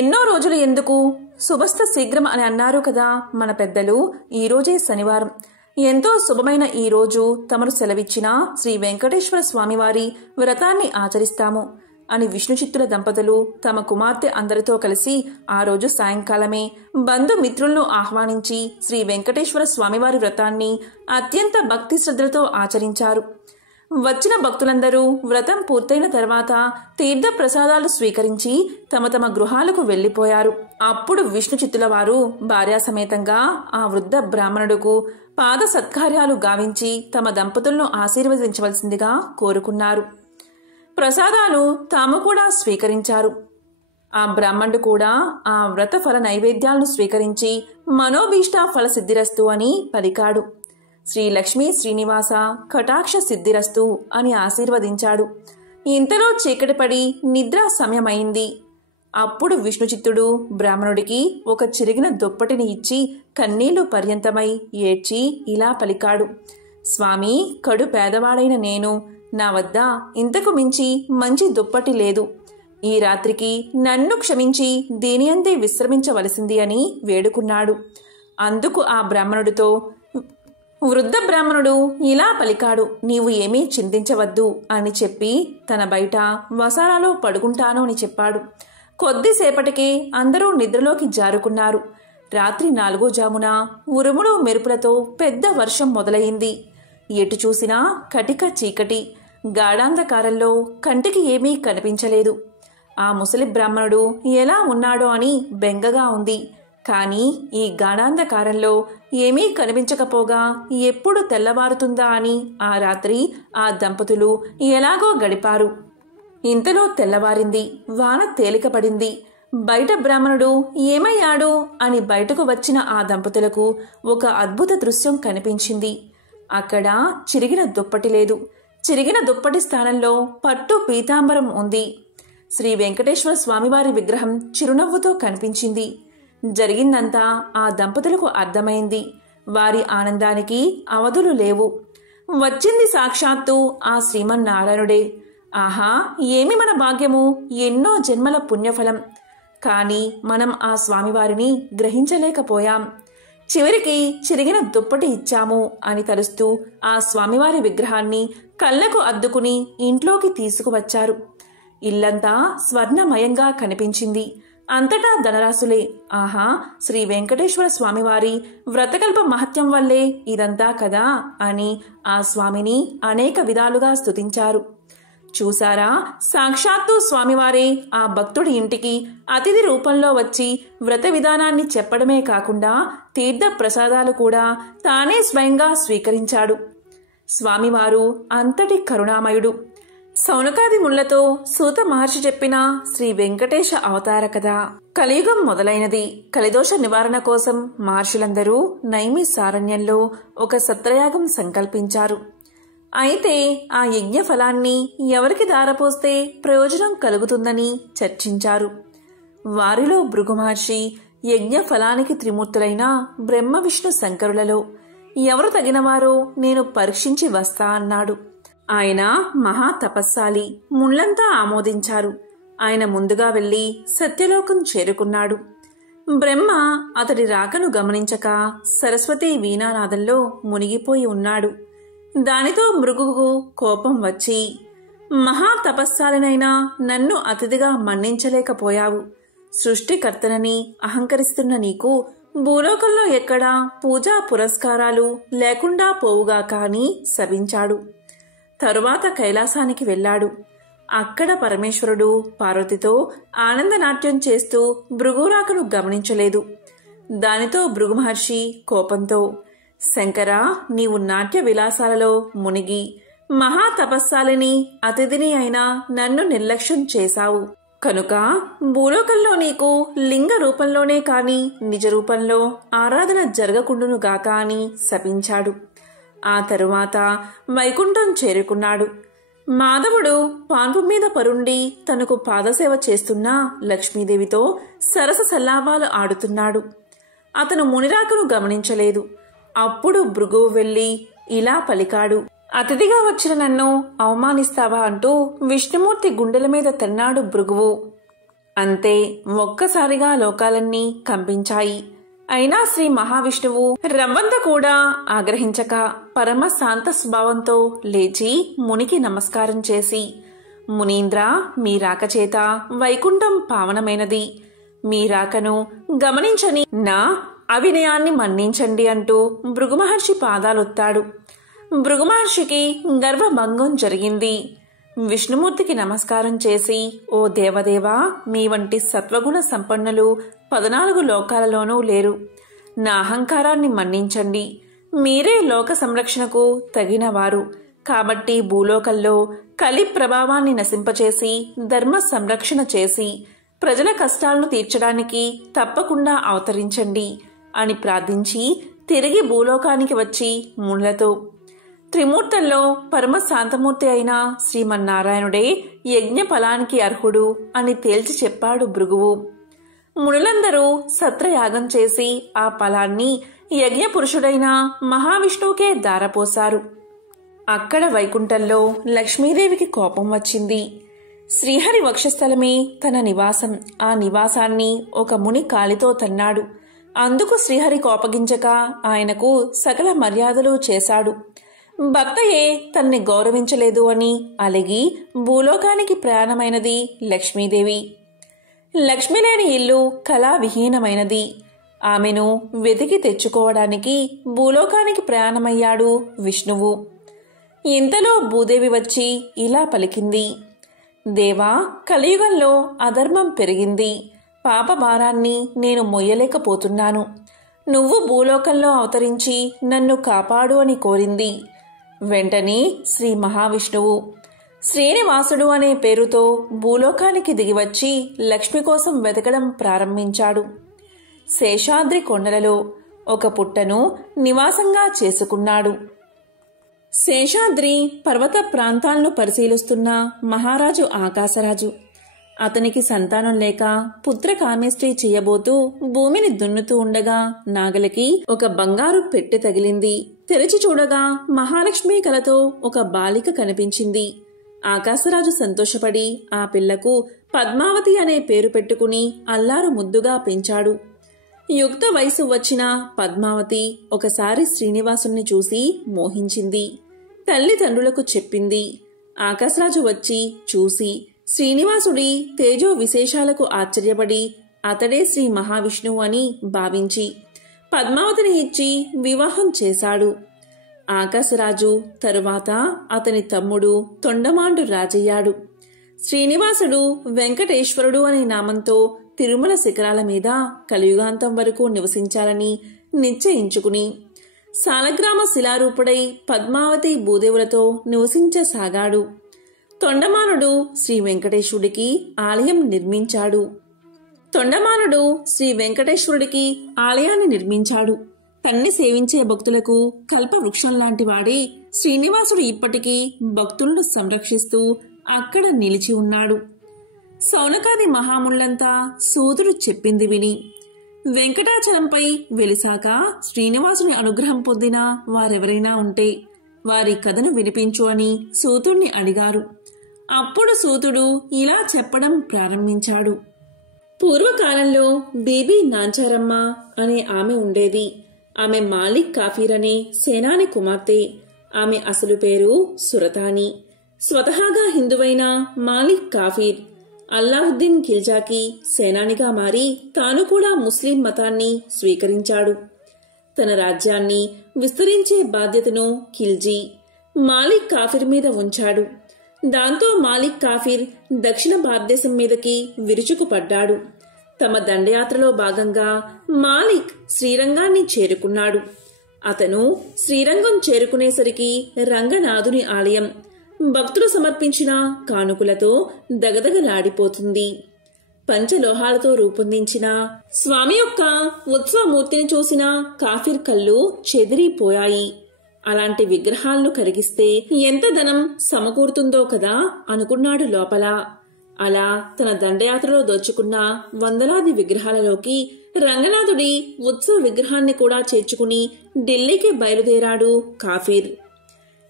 ఎన్నో రోజులు ఎందుకు, శుభస్థ శీఘ్రం అని అన్నారు కదా మన పెద్దలు. ఈరోజే శనివారం. ఎంతో శుభమైన ఈ రోజు తమరు సెలవిచ్చిన శ్రీ వెంకటేశ్వర స్వామివారి వ్రతాన్ని ఆచరిస్తాము అని విష్ణుచిత్తుల దంపతులు తమ కుమార్తె అందరితో కలిసి ఆ రోజు సాయంకాలమే బంధుమిత్రులను ఆహ్వానించి శ్రీ వెంకటేశ్వర స్వామివారి వ్రతాన్ని అత్యంత భక్తి శ్రద్ధలతో ఆచరించారు. వచ్చిన భక్తులందరూ వ్రతం పూర్తయిన తర్వాత తీర్థ ప్రసాదాలు స్వీకరించి తమ తమ గృహాలకు వెళ్లిపోయారు. అప్పుడు విష్ణుచిత్తుల వారు భార్యాసమేతంగా ఆ వృద్ధ బ్రాహ్మణుడుకు పాద సత్కార్యాలు గావించి తమ దంపతులను ఆశీర్వదించవలసిందిగా కోరుకున్నారు. ప్రసాదాలు తాము కూడా స్వీకరించారు. ఆ బ్రాహ్మణుడు కూడా ఆ వ్రత ఫల నైవేద్యాలను స్వీకరించి మనోభీష్ట ఫల సిద్ధిరస్తు అని పలికాడు. శ్రీ లక్ష్మీ శ్రీనివాస కటాక్ష సిద్ధిరస్తు అని ఆశీర్వదించాడు. ఇంతలో చీకటి పడి నిద్ర సమయమైంది. అప్పుడు విష్ణుచిత్తుడు బ్రాహ్మణుడికి ఒక చిరిగిన దుప్పటిని ఇచ్చి కన్నీళ్లు పర్యంతమై ఏడ్చి ఇలా పలికాడు, స్వామి, కడు పేదవాడైన నేను, నా వద్ద ఇంతకు మించి మంచి దుప్పటి లేదు. ఈ రాత్రికి నన్ను క్షమించి దీని అందే విశ్రమించవలసింది అని వేడుకున్నాడు. అందుకు ఆ బ్రాహ్మణుడితో వృద్ధ బ్రాహ్మణుడు ఇలా పలికాడు, నీవు ఏమీ చింతించవద్దు అని చెప్పి తన బయట వసారాలో పడుకుంటాను అని చెప్పాడు. కొద్దిసేపటికే అందరూ నిద్రలోకి జారుకున్నారు. రాత్రి 4వ జామున ఉరుములు మెరుపులతో పెద్ద వర్షం మొదలయింది. ఎటు చూసినా కటిక చీకటి. గాఢాంధకారంలో కంటికి ఏమీ కనిపించలేదు. ఆ ముసలి బ్రాహ్మణుడు ఎలా ఉన్నాడో అని బెంగగా ఉంది. కానీ ఈ గాఢాంధకారంలో ఏమీ కనిపించకపోగా ఎప్పుడు తెల్లవారుతుందా అని ఆ రాత్రి ఆ దంపతులు ఎలాగో గడిపారు. ఇంతలో తెల్లవారింది. వాన తేలికపడింది. బయట బ్రాహ్మణుడు ఏమయ్యాడు అని బయటకు వచ్చిన ఆ దంపతులకు ఒక అద్భుత దృశ్యం కనిపించింది. అక్కడ చిరిగిన దుప్పటి లేదు. చిరిగిన దుప్పటి స్థానంలో పట్టు పీతాంబరం ఉంది. శ్రీ వెంకటేశ్వర స్వామివారి విగ్రహం చిరునవ్వుతో కనిపించింది. జరిగిందంతా ఆ దంపతులకు అర్థమైంది. వారి ఆనందానికి అవధులు లేవు. వచ్చింది సాక్షాత్తు ఆ శ్రీమన్నారాయణుడే. ఆహా, ఏమి మన భాగ్యము! ఎన్నో జన్మల పుణ్యఫలం. కానీ మనం ఆ స్వామివారిని గ్రహించలేకపోయాం. చివరికి చిరిగిన దుప్పటి ఇచ్చాము అని తలుస్తూ ఆ స్వామివారి విగ్రహాన్ని కళ్ళకు అద్దుకుని ఇంట్లోకి తీసుకువచ్చారు. ఇల్లంతా స్వర్ణమయంగా కనిపించింది. అంతటా ధనరాశులే. ఆహా, శ్రీ వెంకటేశ్వర స్వామివారి వ్రతకల్ప మహత్యం వల్లే ఇదంతా కదా అని ఆ స్వామిని అనేక విధాలుగా స్తుతించారు. చూసారా, సాక్షాత్తు స్వామివారే ఆ భక్తుడి ఇంటికి అతిథి రూపంలో వచ్చి వ్రత విధానాన్ని చెప్పడమే కాకుండా తీర్థ ప్రసాదాలు కూడా తానే స్వయంగా స్వీకరించాడు. స్వామివారు అంతటి కరుణామయుడు. సౌనకాది ముళ్లతో సూత మహర్షి చెప్పిన శ్రీ వెంకటేశ అవతార కథ. కలియుగం మొదలైనది. కలిదోష నివారణ కోసం మహర్షులందరూ నైమిసారణ్యంలో ఒక సత్రయాగం సంకల్పించారు. అయితే ఆ యజ్ఞ ఫలాన్ని ఎవరికి దారపోస్తే ప్రయోజనం కలుగుతుందని చర్చించారు. వారిలో భృగు మహర్షి యజ్ఞ ఫలానికి త్రిమూర్తులైన బ్రహ్మ విష్ణు శంకరులలో ఎవరు తగినవారో నేను పరీక్షించి వస్తా అన్నాడు. ఆయన మహా తపస్సాలి. ముళ్లంతా ఆమోదించారు. ఆయన ముందుగా వెళ్లి సత్యలోకం చేరుకున్నాడు. బ్రహ్మ అతడి రాకను గమనించక సరస్వతి వీణానాదంలో మునిగిపోయి ఉన్నాడు. దానితో భృగుకు కోపం వచ్చి, మహా తపస్సాలినైనా నన్ను అతిథిగా మన్నించలేకపోయావు. సృష్టికర్తనని అహంకరిస్తున్న నీకు భూలోకంలో ఎక్కడా పూజా పురస్కారాలు లేకుండా పోవుగా కాని శపించాడు. తరువాత కైలాసానికి వెళ్లాడు. అక్కడ పరమేశ్వరుడు పార్వతితో ఆనందనాట్యం చేస్తూ భృగురాకను గమనించలేదు. దానితో భృగు మహర్షి కోపంతో, శంకరా, నీవు నాట్య విలాసాలలో మునిగి మహా తపస్సాలిని అతిథిని అయినా నన్ను నిర్లక్ష్యం చేశావు. కనుక భూలోకంలో నీకు లింగ రూపంలోనే కాని నిజ రూపంలో ఆరాధన జరగకుండునుగాక అని శపించాడు. ఆ తరువాత వైకుంఠం చేరుకున్నాడు. మాధవుడు పాన్పు మీద పరుండి తనకు పాదసేవ చేస్తున్న లక్ష్మీదేవితో సరస సల్లాపాలు ఆడుతున్నాడు. అతను మునిరాకను గమనించలేదు. అప్పుడు భృగువు వెళ్లి ఇలా పలికాడు, అతిథిగా వచ్చిన నన్ను అవమానిస్తావా అంటూ విష్ణుమూర్తి గుండెల మీద తన్నాడు భృగువు. అంతే, ఒక్కసారిగా లోకాలన్నీ కంపించాయి. అయినా శ్రీ మహావిష్ణువు రవ్వంత కూడా ఆగ్రహించక పరమ శాంత స్వభావంతో లేచి మునికి నమస్కారం చేసి, మునీంద్ర, మీ రాక చేత వైకుంఠం పావనమైనది. మీ రాకను గమనించని నా అవినయాన్ని మన్నించండి అంటూ భృగు మహర్షి పాదాలొత్తాడు. భృగు మహర్షికి గర్వభంగం జరిగింది. విష్ణుమూర్తికి నమస్కారం చేసి, ఓ దేవదేవా, మీ వంటి సత్వగుణ సంపన్నులు 14 లోకాలలోనూ లేరు. నా అహంకారాన్ని మన్నించండి. మీరే లోక సంరక్షణకు తగినవారు. కాబట్టి భూలోకంలో కలి ప్రభావాన్ని నశింపచేసి ధర్మ సంరక్షణ చేసి ప్రజల కష్టాలను తీర్చడానికి తప్పకుండా అవతరించండి అని ప్రార్థించి తిరిగి భూలోకానికి వచ్చి మునులతో, త్రిమూర్తుల్లో పరమ శాంతమూర్తి అయిన శ్రీమన్నారాయణుడే యజ్ఞ ఫలానికి అర్హుడు అని తేల్చి చెప్పాడు భృగువు. మునులందరూ సత్రయాగం చేసి ఆ ఫలాన్ని యజ్ఞ పురుషుడైన మహావిష్ణువుకే దారపోశారు. అక్కడ వైకుంఠంలో లక్ష్మీదేవికి కోపం వచ్చింది. శ్రీహరి వక్షస్థలమే తన నివాసం. ఆ నివాసాన్ని ఒక ముని కాలితో తన్నాడు. అందుకు శ్రీహరి కోపగించక ఆయనకు సకల మర్యాదలు చేశాడు. భర్తయే తన్ని గౌరవించలేదు అని అలిగి భూలోకానికి ప్రయాణమైనది లక్ష్మీదేవి. లక్ష్మి లేని ఇల్లు కళావిహీనమైనది. ఆమెను వెతికి తెచ్చుకోవడానికి భూలోకానికి ప్రయాణమయ్యాడు విష్ణువు. ఇంతలో భూదేవి వచ్చి ఇలా పలికింది, దేవా, కలియుగంలో అధర్మం పెరిగింది. పాప భారాన్ని నేను మొయ్యలేకపోతున్నాను. నువ్వు భూలోకంలో అవతరించి నన్ను కాపాడు అని కోరింది. వెంటనే శ్రీ మహావిష్ణువు శ్రీనివాసుడు అనే పేరుతో భూలోకానికి దిగివచ్చి లక్ష్మి కోసం వెతకడం ప్రారంభించాడు. శేషాద్రి కొండలలో ఒక పుట్టను నివాసంగా చేసుకున్నాడు. శేషాద్రి పర్వత ప్రాంతాలను పరిశీలిస్తున్న మహారాజు ఆకాశరాజు. అతనికి సంతానం లేక పుత్రకామేష్టి చేయబోతూ భూమిని దున్నుతూ ఉండగా నాగలికి ఒక బంగారు పెట్టె తగిలింది. తెరిచి చూడగా మహాలక్ష్మి కలతో ఒక బాలిక కనిపించింది. ఆకాశరాజు సంతోషపడి ఆ పిల్లకు పద్మావతి అనే పేరు పెట్టుకుని అల్లారు ముద్దుగా పెంచాడు. యుక్త వయసు వచ్చిన పద్మావతి ఒకసారి శ్రీనివాసుణ్ణి చూసి మోహించింది. తల్లిదండ్రులకు చెప్పింది. ఆకాశరాజు వచ్చి చూసి శ్రీనివాసుడి తేజో విశేషాలకు ఆశ్చర్యపడి అతడే శ్రీ మహావిష్ణువు అని భావించి పద్మావతిని ఇచ్చి వివాహం చేశాడు. ఆకాశరాజు తరువాత అతని తమ్ముడు తొండమాండు రాజయ్యాడు. శ్రీనివాసుడు వెంకటేశ్వరుడు అనే నామంతో తిరుమల శిఖరాల మీద కలియుగాంతం వరకు నివసించాలని నిశ్చయించుకుని సాలగ్రామ శిలారూపుడై పద్మావతి భూదేవులతో నివసించసాగాడు. తొండమానుడు శ్రీ వెంకటేశ్వరుడికి ఆలయం నిర్మించాడు. తొండమానుడు శ్రీ వెంకటేశ్వరుడికి ఆలయాన్ని నిర్మించాడు. తన్ని సేవించే భక్తులకు కల్పవృక్షం లాంటి వాడే శ్రీనివాసుడు ఇప్పటికీ భక్తులను సంరక్షిస్తూ అక్కడ నిలిచి ఉన్నాడు. సౌనకాది మహాముళ్లంతా సూదుడు చెప్పింది విని వెంకటాచలంపై వెలిసాక శ్రీనివాసుని అనుగ్రహం పొందిన వారెవరైనా ఉంటే వారి కథను వినిపించు అని సూతుడిని అడిగారు. అప్పుడు సూతుడు ఇలా చెప్పడం ప్రారంభించాడు. పూర్వకాలంలో బీబీ నాంచారమ్మ అనే ఆమె ఉండేది. ఆమె మాలిక్ కాఫీర్ అనే సేనాని కుమార్తె. ఆమె అసలు పేరు సురతాని. స్వతహాగా హిందువైన మాలిక్ కాఫీర్ అల్లావుద్దీన్ ఖిల్జాకి సేనానిగా మారి తాను కూడా ముస్లిం మతాన్ని స్వీకరించాడు. తన రాజ్యాన్ని విస్తరించే బాధ్యతను ఖిల్జీ మాలిక్ కాఫీర్ మీద ఉంచాడు. దాంతో మాలిక్ కాఫీర్ దక్షిణ భారతదేశం మీదకి విరుచుకుపడ్డాడు. తమ దండయాత్రలో భాగంగా మాలిక్ శ్రీరంగాన్ని చేరుకున్నాడు. అతను శ్రీరంగం చేరుకునేసరికి రంగనాథుని ఆలయం భక్తులు సమర్పించిన కానుకలతో దగదగలాడిపోతుంది. పంచలోహాలతో రూపొందించిన స్వామి యొక్క ఉత్సవమూర్తిని చూసిన కాఫీర్ కళ్ళు చెదిరిపోయాయి. అలాంటి విగ్రహాలను కరిగిస్తే ఎంత ధనం సమకూరుతుందో కదా అనుకున్నాడు లోపల. అలా తన దండయాత్రలో దోచుకున్న వందలాది విగ్రహాలలోకి రంగనాథుడి ఉత్సవ విగ్రహాన్ని కూడా చేర్చుకుని ఢిల్లీకి బయలుదేరాడు కాఫీర్.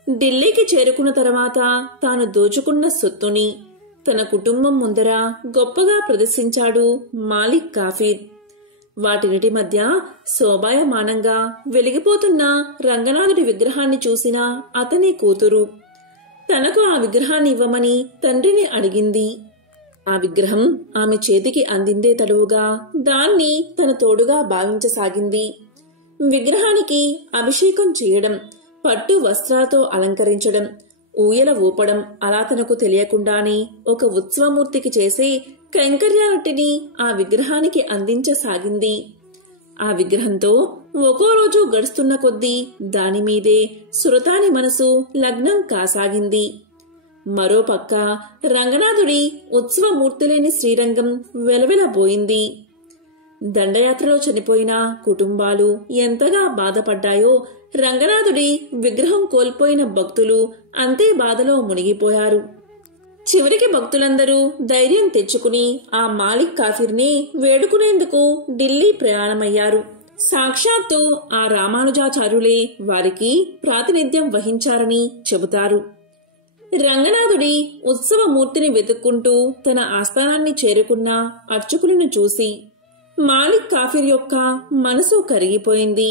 ఢిల్లీకి చేరుకున్న తర్వాత తాను దోచుకున్న సొత్తుని తన కుటుంబం ముందర గొప్పగా ప్రదర్శించాడు మాలిక్ కాఫీర్. వాటినిటి మధ్య శోభాయమానంగా వెలిగిపోతున్న రంగనాథుడి విగ్రహాన్ని చూసిన అతని కూతురు తనకు ఆ విగ్రహాన్ని ఇవ్వమని తండ్రిని అడిగింది. ఆ విగ్రహం ఆమె చేతికి అందిందే తడువుగా దాన్ని తన తోడుగా భావించసాగింది. విగ్రహానికి అభిషేకం చేయడం, పట్టు వస్త్రాలతో అలంకరించడం, ఊయల ఊపడం అలా తనకు తెలియకుండానే ఒక ఉత్సవమూర్తికి చేసే కైంకర్యాలన్నిటినీ ఆ విగ్రహానికి అందించసాగింది. ఆ విగ్రహంతో ఒక్కో రోజు గడుస్తున్న కొద్దీ దానిమీదే సురతాని మనసు లగ్నం కాసాగింది. మరోపక్క రంగనాథుడి ఉత్సవమూర్తిలేని శ్రీరంగం వెలవెలబోయింది. దండయాత్రలో చనిపోయిన కుటుంబాలు ఎంతగా బాధపడ్డాయో రంగనాథుడి విగ్రహం కోల్పోయిన భక్తులు అంతే బాధలో మునిగిపోయారు. చివరికి భక్తులందరూ ధైర్యం తెచ్చుకుని ఆ మాలిక్ కాఫీర్ని వేడుకునేందుకు ఢిల్లీ ప్రయాణమయ్యారు. సాక్షాత్తు ఆ రామానుజాచార్యులే వారికి ప్రాతినిధ్యం వహించారని చెబుతారు. రంగనాథుడి ఉత్సవమూర్తిని వెతుక్కుంటూ తన ఆస్థానాన్ని చేరుకున్న అర్చకులను చూసి మాలిక్ కాఫీర్ యొక్క మనసు కరిగిపోయింది.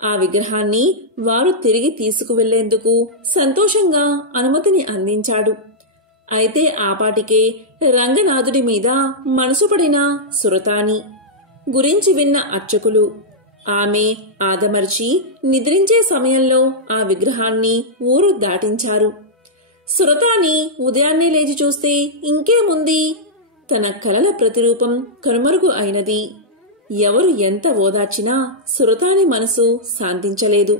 ఆ విగ్రహాన్ని వారు తిరిగి తీసుకువెళ్లేందుకు సంతోషంగా అనుమతిని అందించాడు. అయితే ఆపాటికే రంగనాథుడి మీద మనసు పడిన సురతాని గురించి విన్న అర్చకులు ఆమె ఆదమర్చి నిద్రించే సమయంలో ఆ విగ్రహాన్ని ఊరు దాటించారు. సురతాని ఉదయాన్నే లేచి చూస్తే ఇంకేముంది, తన కలల ప్రతిరూపం కనుమరుగు అయినది. ఎవరు ఎంత ఓదార్చినా సురతాని మనసు శాంతించలేదు.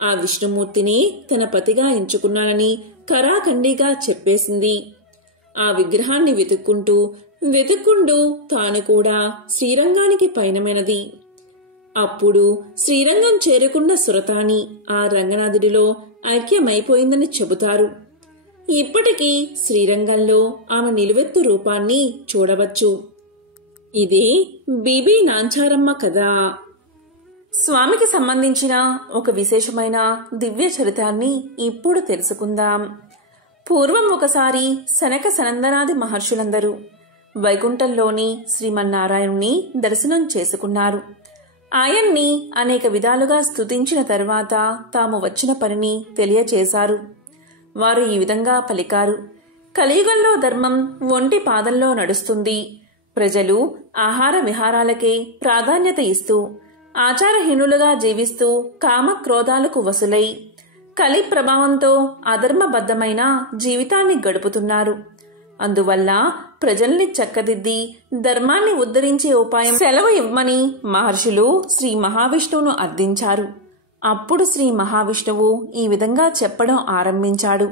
ఆ విష్ణుమూర్తిని తన పతిగా ఎంచుకున్నానని కరాఖండిగా చెప్పేసింది. ఆ విగ్రహాన్ని వెతుక్కుంటూ తాను కూడా శ్రీరంగానికి పయనమైనది. అప్పుడు శ్రీరంగం చేరుకున్న సురతాని ఆ రంగనాథుడిలో ఐక్యమైపోయిందని చెబుతారు. ఇప్పటికీ శ్రీరంగంలో ఆమె నిలువెత్తు రూపాన్ని చూడవచ్చు. ఇదే బీబీ నాంచారమ్మ కథ. స్వామికి సంబంధించిన ఒక విశేషమైన దివ్య చరితాన్ని ఇప్పుడు తెలుసుకుందాం. పూర్వం ఒకసారి సనక సనందనాది మహర్షులందరూ వైకుంఠంలోని శ్రీమన్నారాయణుని దర్శనం చేసుకున్నారు. ఆయన్ని అనేక విధాలుగా స్తుతించిన తరువాత తాము వచ్చిన పనిని తెలియచేశారు. వారు ఈ విధంగా పలికారు: కలియుగంలో ధర్మం ఒంటి పాదంలో నడుస్తుంది. ప్రజలు ఆహార విహారాలకే ప్రాధాన్యత ఇస్తూ ఆచారహీనులుగా జీవిస్తూ కామక్రోధాలకు వసులై కలి ప్రభావంతో అధర్మబద్ధమైన జీవితాన్ని గడుపుతున్నారు. అందువల్ల ప్రజల్ని చక్కదిద్ది ధర్మాన్ని ఉద్ధరించే ఉపాయం సెలవు ఇవ్వమని మహర్షులు శ్రీ మహావిష్ణువును అర్థించారు. అప్పుడు శ్రీ మహావిష్ణువు ఈ విధంగా చెప్పడం ఆరంభించాడు: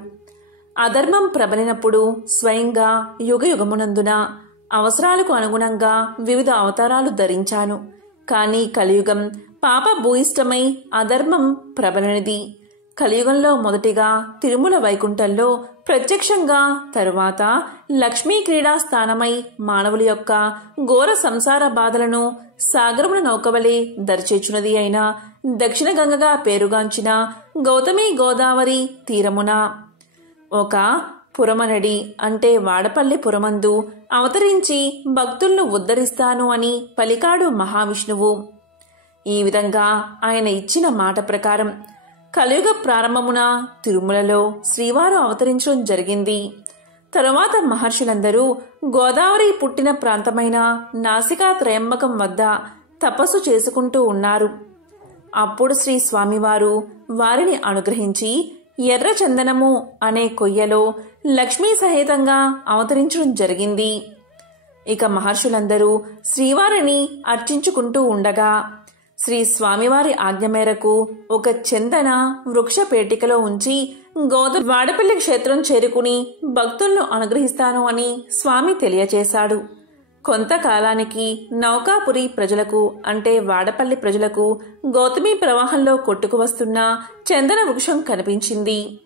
అధర్మం ప్రబలినప్పుడు స్వయంగా యుగయుగమునందున అవసరాలకు అనుగుణంగా వివిధ అవతారాలు ధరించాను. కానీ కలియుగం పాప భూయిష్టమై అధర్మం ప్రబలనిది. కలియుగంలో మొదటిగా తిరుమల వైకుంఠంలో ప్రత్యక్షంగా, తరువాత లక్ష్మీ క్రీడా స్థానమై మానవుల యొక్క ఘోర సంసార బాధలను సాగరమున నౌకవలే దరిచేచున్నది అయిన దక్షిణ గంగగా పేరుగాంచిన గౌతమి గోదావరి తీరమున ఒక పురమనడి అంటే వాడపల్లి పురమందు అవతరించి భక్తులను ఉద్ధరిస్తాను అని పలికాడు మహావిష్ణువు. ఈ విధంగా ఆయన ఇచ్చిన మాట ప్రకారం కలియుగ ప్రారంభమున తిరుమలలో శ్రీవారు అవతరించడం జరిగింది. తరువాత మహర్షులందరూ గోదావరి పుట్టిన ప్రాంతమైన నాసికా త్రయంబకం వద్ద తపస్సు చేసుకుంటూ ఉన్నారు. అప్పుడు శ్రీ స్వామివారు వారిని అనుగ్రహించి ఎర్ర చందనము అనే కొయ్యలో లక్ష్మీ సహితంగా అవతరించడం జరిగింది. ఇక మహర్షులందరూ శ్రీవారిని అర్చించుకుంటూ ఉండగా శ్రీ స్వామివారి ఆజ్ఞ మేరకు ఒక చందన వృక్ష పేటికలో ఉంచి గౌతమ వాడపల్లి క్షేత్రం చేరుకుని భక్తులను అనుగ్రహిస్తాను అని స్వామి తెలియచేశాడు. కొంతకాలానికి నౌకాపురి ప్రజలకు అంటే వాడపల్లి ప్రజలకు గౌతమి ప్రవాహంలో కొట్టుకు వస్తున్న చందన వృక్షం కనిపించింది.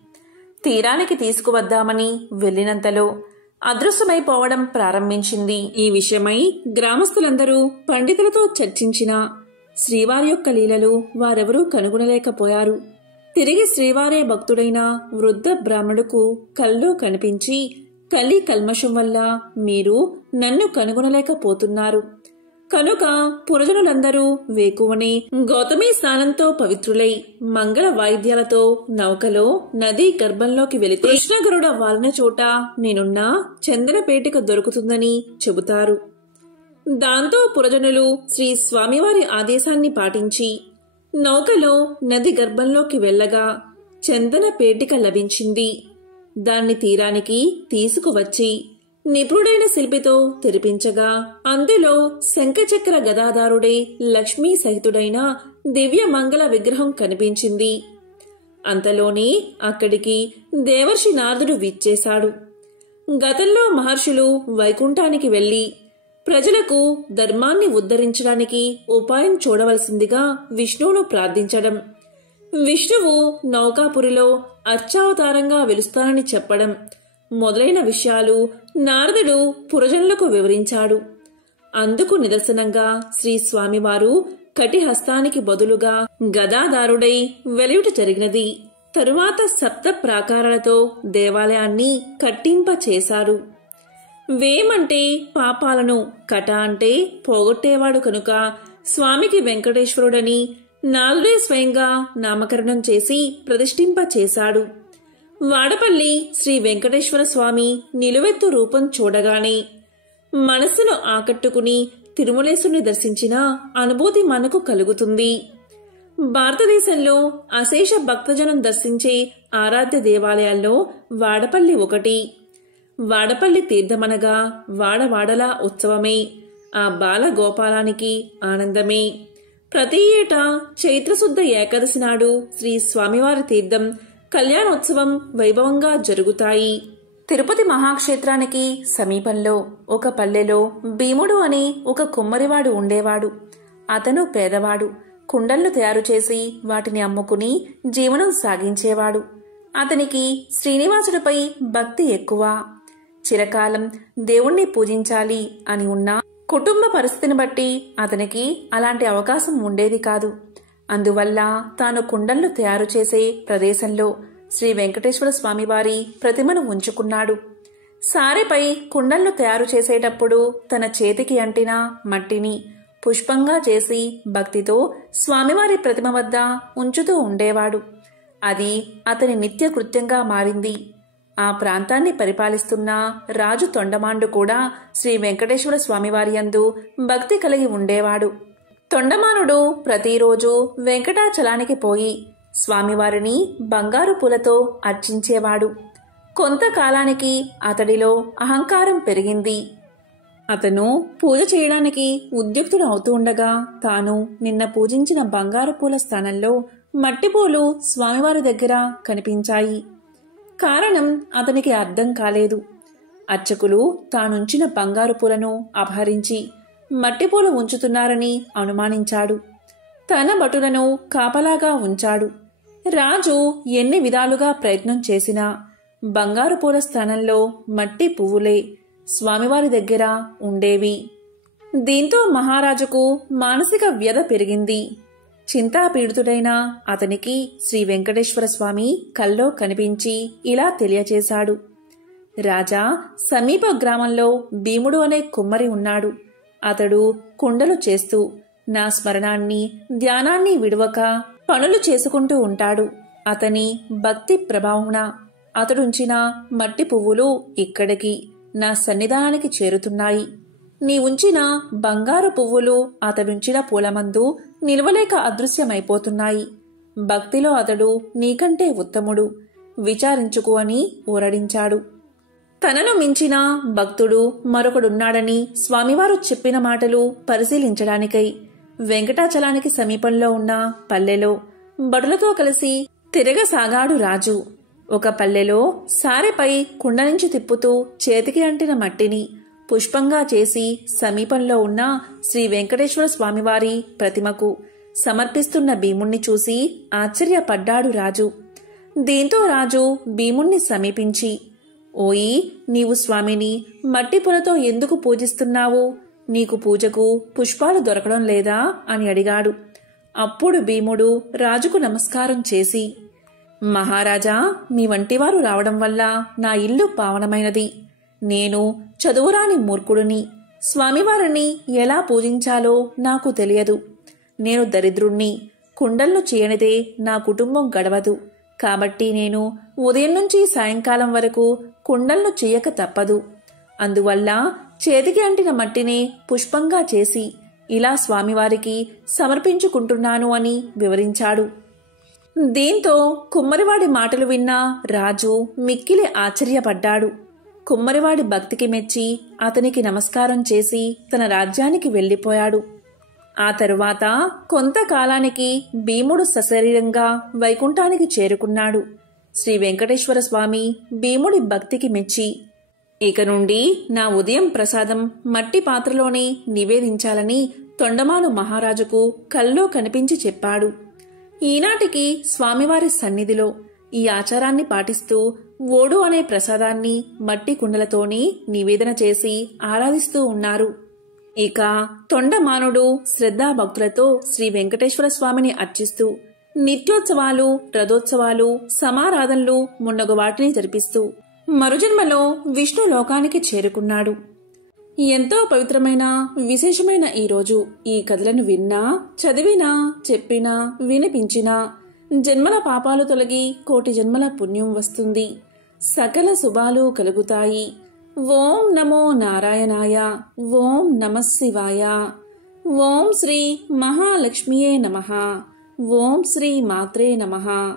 తీరానికి తీసుకువద్దామని వెళ్ళినంతలో అదృశ్యమైపోవడం ప్రారంభించింది. ఈ విషయమై గ్రామస్తులందరూ పండితులతో చర్చించిన శ్రీవారి యొక్క లీలలు వారెవరూ కనుగొనలేకపోయారు. తిరిగి శ్రీవారే భక్తుడైన వృద్ధ బ్రాహ్మణుడుకు కల్లో కనిపించి, కలి కల్మషం వల్ల మీరు నన్ను కనుగొనలేకపోతున్నారు కనుక పురజనులందరూ వేకువని గౌతమి స్నానంతో పవిత్రులై మంగళ వాయిద్యాలతో నౌకలో నదీ గర్భంలోకి వెళితే కృష్ణగరుడ వాలిన చోట నేనున్న చందన పేటిక దొరుకుతుందని చెబుతారు. దాంతో పురజనులు శ్రీ స్వామివారి ఆదేశాన్ని పాటించి నౌకలో నది గర్భంలోకి వెళ్లగా చందన పేటిక లభించింది. దాన్ని తీరానికి తీసుకువచ్చి నిపుణుడైన శిల్పితో తెరిపించగా అందులో శంఖచక్ర గదాధారుడే లక్ష్మీ సహితుడైన దివ్య మంగళ విగ్రహం కనిపించింది. అంతలోనే అక్కడికి దేవర్షి నారదుడు విచ్చేశాడు. గతంలో మహర్షులు వైకుంఠానికి వెళ్లి ప్రజలకు ధర్మాన్ని ఉద్ధరించడానికి ఉపాయం చూడవలసిందిగా విష్ణువును ప్రార్థించడం, విష్ణువు నౌకాపురిలో అర్చావతారంగా వెలుస్తానని చెప్పడం మొదలైన విషయాలు నారదుడు పురజనులకు వివరించాడు. అందుకు నిదర్శనంగా శ్రీ స్వామివారు కటిహస్తానికి బదులుగా గదాధారుడై వెలుయుట జరిగినది. తరువాత సప్త ప్రాకారాలతో దేవాలయాన్ని కట్టింప చేశాడు. వేమంటే పాపాలను, కట అంటే పోగొట్టేవాడు కనుక స్వామికి వెంకటేశ్వరుడని నాలుడే స్వయంగా నామకరణం చేసి ప్రతిష్ఠింప చేశాడు. వాడపల్లి శ్రీ వెంకటేశ్వర స్వామి నిలువెత్తు రూపం చూడగానే మనస్సును ఆకట్టుకుని తిరుమలేశుని దర్శించిన అనుభూతి మనకు కలుగుతుంది. భారతదేశంలో అశేష భక్తజనం దర్శించే ఆరాధ్య దేవాలయాల్లో వాడపల్లి ఒకటి. వాడపల్లి తీర్థమనగా వాడవాడలా ఉత్సవమే, ఆ బాలగోపాలానికి ఆనందమే. ప్రతి ఏటా చైత్రశుద్ధ ఏకాదశి నాడు శ్రీ స్వామివారి తీర్థం కళ్యాణోత్సవం వైభవంగా జరుగుతాయి. తిరుపతి మహాక్షేత్రానికి సమీపంలో ఒక పల్లెలో భీముడు అని ఒక కుమ్మరివాడు ఉండేవాడు. అతను పేదవాడు. కుండలను తయారు చేసి వాటిని అమ్ముకుని జీవనం సాగించేవాడు. అతనికి శ్రీనివాసుడిపై భక్తి ఎక్కువ. చిరకాలం దేవుణ్ణి పూజించాలి అని ఉన్నా కుటుంబ పరిస్థితిని బట్టి అతనికి అలాంటి అవకాశం ఉండేది కాదు. అందువల్ల తాను కుండలను తయారు చేసే ప్రదేశంలో శ్రీ వెంకటేశ్వర స్వామివారి ప్రతిమను ఉంచుకున్నాడు. సారెపై కుండలను తయారు చేసేటప్పుడు తన చేతికి అంటిన మట్టిని పుష్పంగా చేసి భక్తితో స్వామివారి ప్రతిమ వద్ద ఉంచుతూ ఉండేవాడు. అది అతని నిత్య కృత్యంగా మారింది. ఆ ప్రాంతాన్ని పరిపాలిస్తున్న రాజు తొండమాండు కూడా శ్రీ వెంకటేశ్వర స్వామివారి యందు భక్తి కలిగి ఉండేవాడు. తొండమానుడు ప్రతిరోజు వెంకటాచలానికి పోయి స్వామివారిని బంగారు పూలతో అర్చించేవాడు. కొంతకాలానికి అతడిలో అహంకారం పెరిగింది. అతను పూజ చేయడానికి ఉద్యుక్తుడు అవుతూ ఉండగా తాను నిన్న పూజించిన బంగారు పూల స్థానంలో మట్టిపూలు స్వామివారి దగ్గర కనిపించాయి. కారణం అతనికి అర్థం కాలేదు. అర్చకులు తానుంచిన బంగారు పూలను అపహరించి మట్టిపూలు ఉంచుతున్నారని అనుమానించాడు. తన భటులను కాపలాగా ఉంచాడు. రాజు ఎన్ని విధాలుగా ప్రయత్నం చేసినా బంగారు పూల స్థానంలో మట్టి పువ్వులే స్వామివారి దగ్గర ఉండేవి. దీంతో మహారాజుకు మానసిక వ్యధ పెరిగింది. చింతాపీడితుడైన అతనికి శ్రీ వెంకటేశ్వర స్వామి కల్లో కనిపించి ఇలా తెలియచేశాడు. రాజా, సమీప గ్రామంలో భీముడు అనే కుమ్మరి ఉన్నాడు. అతడు కుండలు చేస్తూ నా స్మరణాన్ని ధ్యానాన్ని విడువక పనులు చేసుకుంటూ ఉంటాడు. అతని భక్తి ప్రభావమున అతడుంచిన మట్టి పువ్వులు ఇక్కడికి నా సన్నిధానానికి చేరుతున్నాయి. నీ ఉంచిన బంగారు పువ్వులు అతడుంచిన పూలమందు నిలవలేక అదృశ్యమైపోతున్నాయి. భక్తిలో అతడు నీకంటే ఉత్తముడు, విచారించుకు అని ఊరడించాడు. తనను మించిన భక్తుడు మరొకడున్నాడని స్వామివారు చెప్పిన మాటలు పరిశీలించడానికై వెంకటాచలానికి సమీపంలో ఉన్న పల్లెలో భటులతో కలిసి తిరగసాగాడు రాజు. ఒక పల్లెలో సారెపై కుండ నుంచి తిప్పుతూ చేతికి అంటిన మట్టిని పుష్పంగా చేసి సమీపంలో ఉన్న శ్రీ వెంకటేశ్వర స్వామివారి ప్రతిమకు సమర్పిస్తున్న భీముణ్ణి చూసి ఆశ్చర్యపడ్డాడు రాజు. దీంతో రాజు భీముణ్ణి సమీపించి, ఓయి, నీవు స్వామిని మట్టి పూలతో ఎందుకు పూజిస్తున్నావు? నీకు పూజకు పుష్పాలు దొరకడం లేదా అని అడిగాడు. అప్పుడు భీముడు రాజుకు నమస్కారం చేసి, మహారాజా, మీ వంటివారు రావడం వల్ల నా ఇల్లు పావనమైనది. నేను చదువురాని మూర్ఖుడిని. స్వామివారిని ఎలా పూజించాలో నాకు తెలియదు. నేను దరిద్రుణ్ణి. కుండలను చేయనిదే నా కుటుంబం గడవదు. కాబట్టి నేను ఉదయం నుంచి సాయంకాలం వరకు కుండలను చెయ్యక తప్పదు. అందువల్ల చేతికి అంటిన మట్టిని పుష్పంగా చేసి ఇలా స్వామివారికి సమర్పించుకుంటున్నాను అని వివరించాడు. దీంతో కుమ్మరివాడి మాటలు విన్న రాజు మిక్కిలి ఆశ్చర్యపడ్డాడు. కుమ్మరివాడి భక్తికి మెచ్చి అతనికి నమస్కారం చేసి తన రాజ్యానికి వెళ్లిపోయాడు. ఆ తరువాత కొంతకాలానికి భీముడు సశరీరంగా వైకుంఠానికి చేరుకున్నాడు. శ్రీ వెంకటేశ్వర స్వామి భీముడి భక్తికి మెచ్చి, ఇక నుండి నా ఉదయం ప్రసాదం మట్టి పాత్రలోనే నివేదించాలని తొండమాను మహారాజుకు కల్లో కనిపించి చెప్పాడు. ఈనాటికి స్వామివారి సన్నిధిలో ఈ ఆచారాన్ని పాటిస్తూ ఓడు అనే ప్రసాదాన్ని మట్టి కుండలతోని నివేదన చేసి ఆరాధిస్తూ ఉన్నారు. ఇక తొండమానుడు శ్రద్ధాభక్తులతో శ్రీ వెంకటేశ్వర స్వామిని అర్చిస్తూ నిత్యోత్సవాలు, రథోత్సవాలు, సమారాధనలు మున్నగు వాటిని జరిపిస్తూ మరుజన్మలో విష్ణు లోకానికి చేరుకున్నాడు. ఎంతో పవిత్రమైన విశేషమైన ఈరోజు ఈ కథలను విన్నా, చదివినా, చెప్పినా, వినిపించినా జన్మల పాపాలు తొలగి కోటి జన్మల పుణ్యం వస్తుంది. సకల శుభాలు కలుగుతాయి. ఓం నమో నారాయణాయ. ఓం నమః శివాయ. ఓం శ్రీ మహాలక్ష్మియే నమః. ఓం శ్రీ మాత్రే నమః.